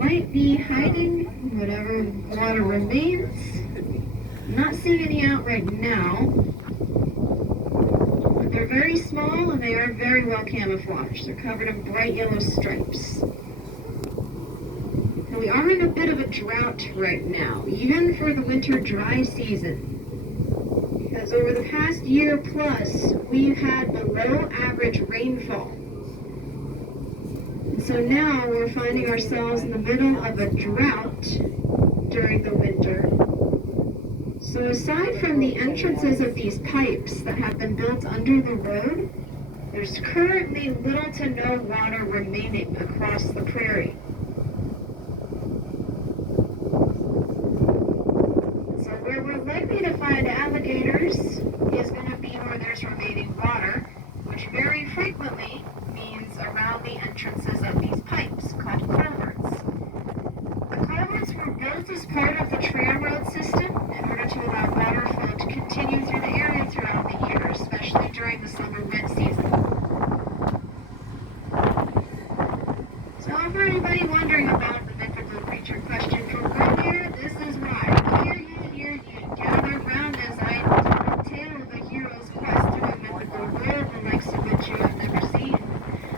might be hiding whatever water remains. I'm not seeing any out right now, but they're very small and they are very well camouflaged. They're covered in bright yellow stripes. Now we are in a bit of a drought right now, even for the winter dry season. Because over the past year plus, we've had below average rainfall. And so now we're finding ourselves in the middle of a drought during the winter. So aside from the entrances of these pipes that have been built under the road, there's currently little to no water remaining across the prairie. So where we're likely to find alligators is going to be where there's remaining water, which very frequently means around the entrances of these pipes called culverts. The culverts were built as part of the trail road system in order to allow water flow to continue through the area throughout the year, especially during the summer wet season. So for anybody wondering about the mythical creature question from earlier, this is why. Hear ye, gather round as I tell the hero's quest through a mythical world, the likes of which you have never seen.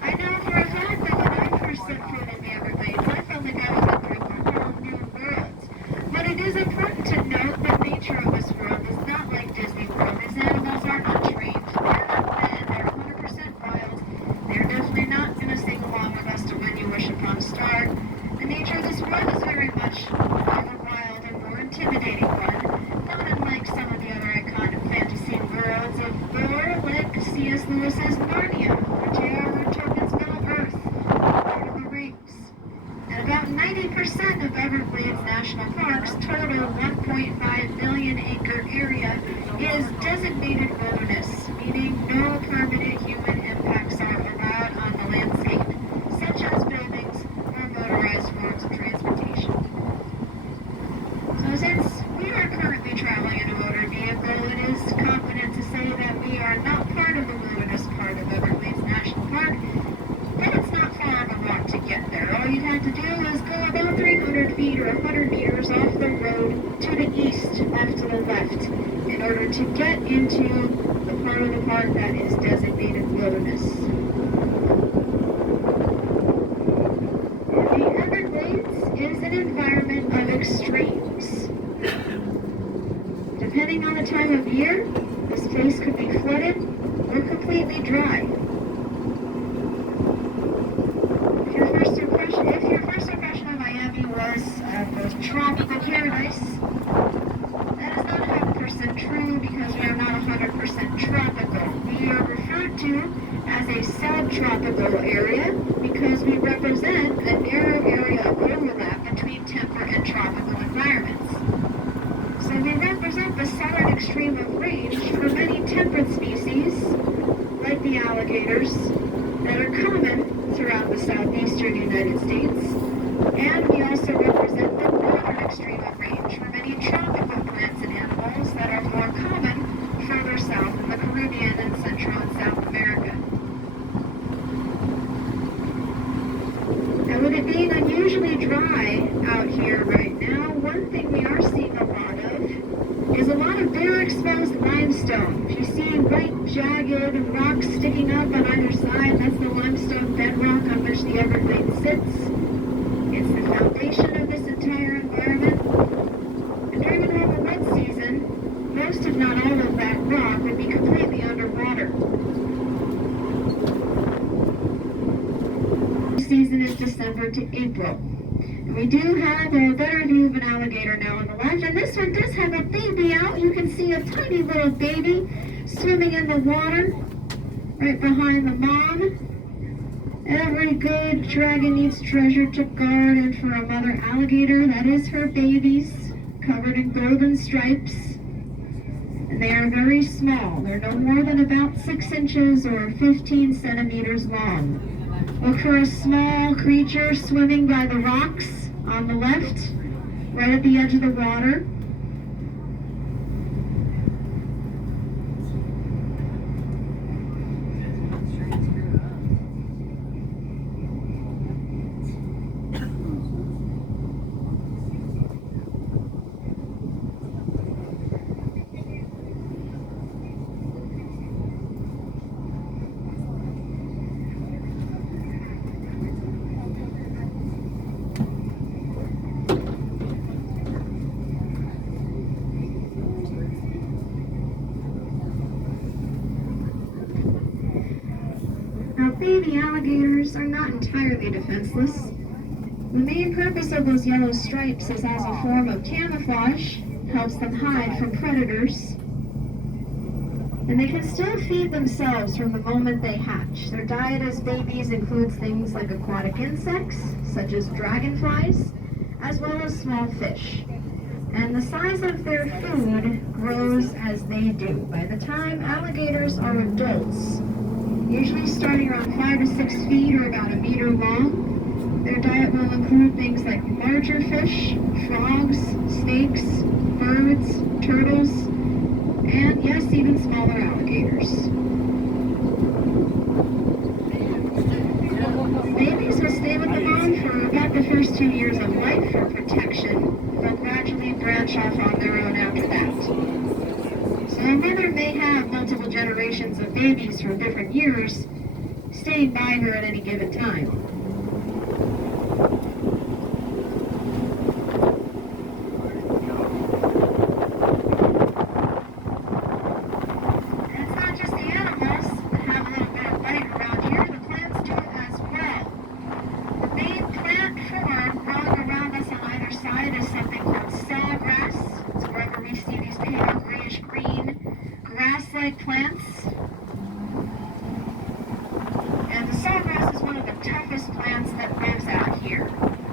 I know for a fact that when I first set foot in the Everglades, I felt like I was entering a whole new world. But it is important to note that nature of this world is not like Disney World. These animals are untrained, they're not fed, they're 100% wild. They're definitely not going to sing along with us to When You Wish Upon a Star. The nature of this world is very much more wild and more intimidating one, not unlike some of the other iconic fantasy worlds of lore, like C.S. Lewis's Narnia, or J.R.R. Tolkien's Middle-earth, Lord of the Rings. And about 90% of Everglades National Park's total 1.5 million acre area is designated wilderness, meaning no permanent human impacts are allowed on the landscape, such as buildings or motorized modes of transportation. So since we are currently traveling in a motor vehicle, it is confident to say that we are not part of the wilderness part of Everglades National Park, but it's not far of a walk to get there. All you'd have to do is go about 300 feet or 100 meters off the road to the east, off to the left, in order to get into the part of the park that is designated wilderness. The Everglades is an environment of extremes. Depending on the time of year, this place could be flooded or completely dry. If your first impression of Miami was both tropical paradise, that is not 100% true because we are not 100% tropical. We are referred to as a subtropical area because we represent a narrow area of overlap between temperate and tropical environments. So we represent the southern extreme of range for many temperate species, like the alligators, that are common throughout the southeastern United States, and we also represent the northern extreme of range for many tropical plants and animals that are more common further south in the Caribbean and Central and South America. Now with it being unusually dry out here right now, one thing we are seeing a lot of is a lot of bare exposed limestone. If you see white jagged rocks sticking up on either side, that's the limestone bedrock on which the Everglades sits. It's the foundation of this entire environment. And during the normal wet season, most if not all of that rock would be completely underwater. The season is December to April. And we do have a better view of an alligator now on the left, and this one does have a baby out. You can see a tiny little baby swimming in the water right behind the mom. Every good dragon needs treasure to guard, and for a mother alligator, that is her babies, covered in golden stripes. And they are very small. They're no more than about 6 inches or 15 centimeters long. Look for a small creature swimming by the rocks on the left, right at the edge of the water. baby alligators are not entirely defenseless. The main purpose of those yellow stripes is as a form of camouflage, helps them hide from predators. And they can still feed themselves from the moment they hatch. Their diet as babies includes things like aquatic insects, such as dragonflies, as well as small fish. And the size of their food grows as they do. By the time alligators are adults, usually starting around 5 to 6 feet or about a meter long, their diet will include things like larger fish, frogs, snakes, birds, turtles, and yes, even smaller alligators. Babies will stay with the mom for about the first 2 years of life for protection. They'll gradually branch off on their own after that. So a mother may have multiple generations of babies from different years staying by her at any given time. Plants. And the sawgrass is one of the toughest plants that lives out here.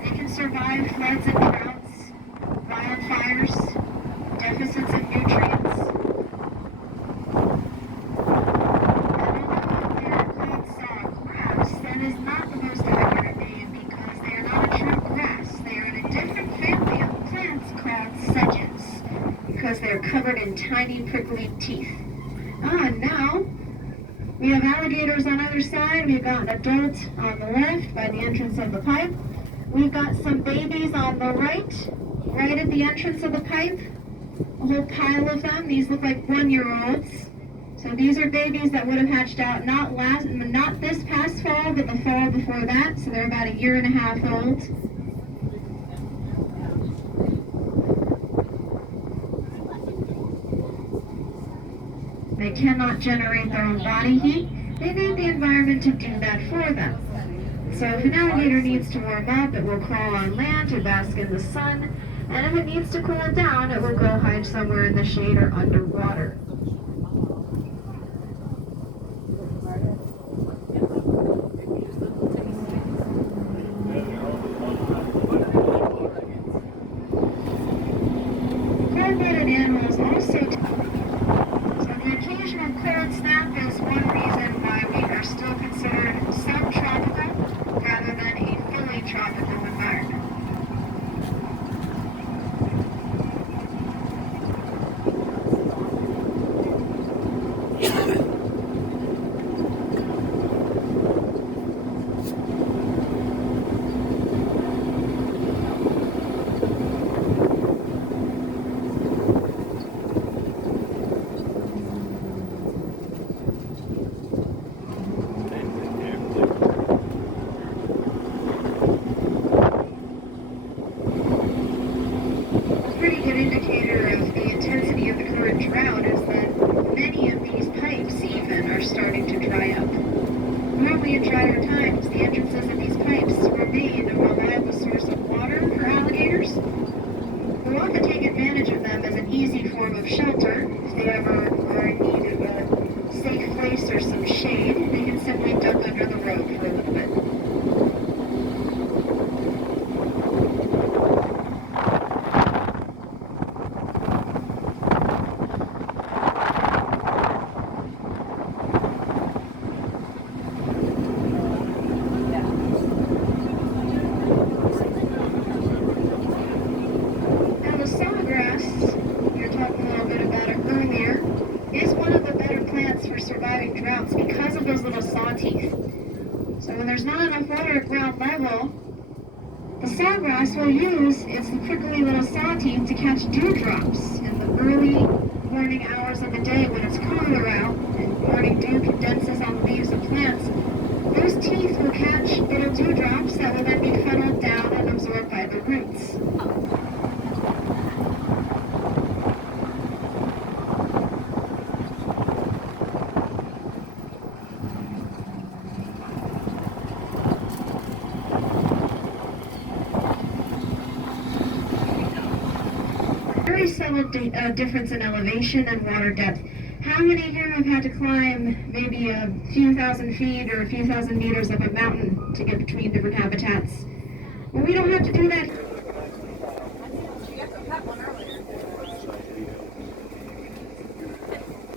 They can survive floods and droughts, wildfires, deficits of nutrients. And although they're called sawgrass, that is not the most accurate name because they are not a true grass. They are in a different family of plants called sedges because they are covered in tiny prickly teeth. And now we have alligators on either side. We've got an adult on the left by the entrance of the pipe. We've got some babies on the right at the entrance of the pipe. A whole pile of them. These look like 1-year-olds. So these are babies that would have hatched out not this past fall, but the fall before that. So they're about 1.5 years old. They cannot generate their own body heat. They need the environment to do that for them. So if an alligator needs to warm up, it will crawl on land to bask in the sun. And if it needs to cool down, it will go hide somewhere in the shade or underwater. Cold-blooded animals also snap is one reason why we are still considered subtropical rather than a fully tropical environment. In drier times, the entrances of these pipes remain a reliable source of water for alligators. We'll often take advantage of them as an easy form of shelter. If they ever are in need of a safe place or some shade, they can simply duck under the road for a little bit. Droughts because of those little saw teeth. So when there's not enough water at ground level, the sawgrass will use its prickly little saw teeth to catch dewdrops in the early morning hours of the day when it's cooler out and morning dew condenses on the leaves of plants. Those teeth will catch little dewdrops that will then be funneled down and absorbed by the roots. very subtle difference in elevation and water depth. How many here have had to climb maybe a few thousand feet or a few thousand meters up a mountain to get between different habitats? Well, we don't have to do that.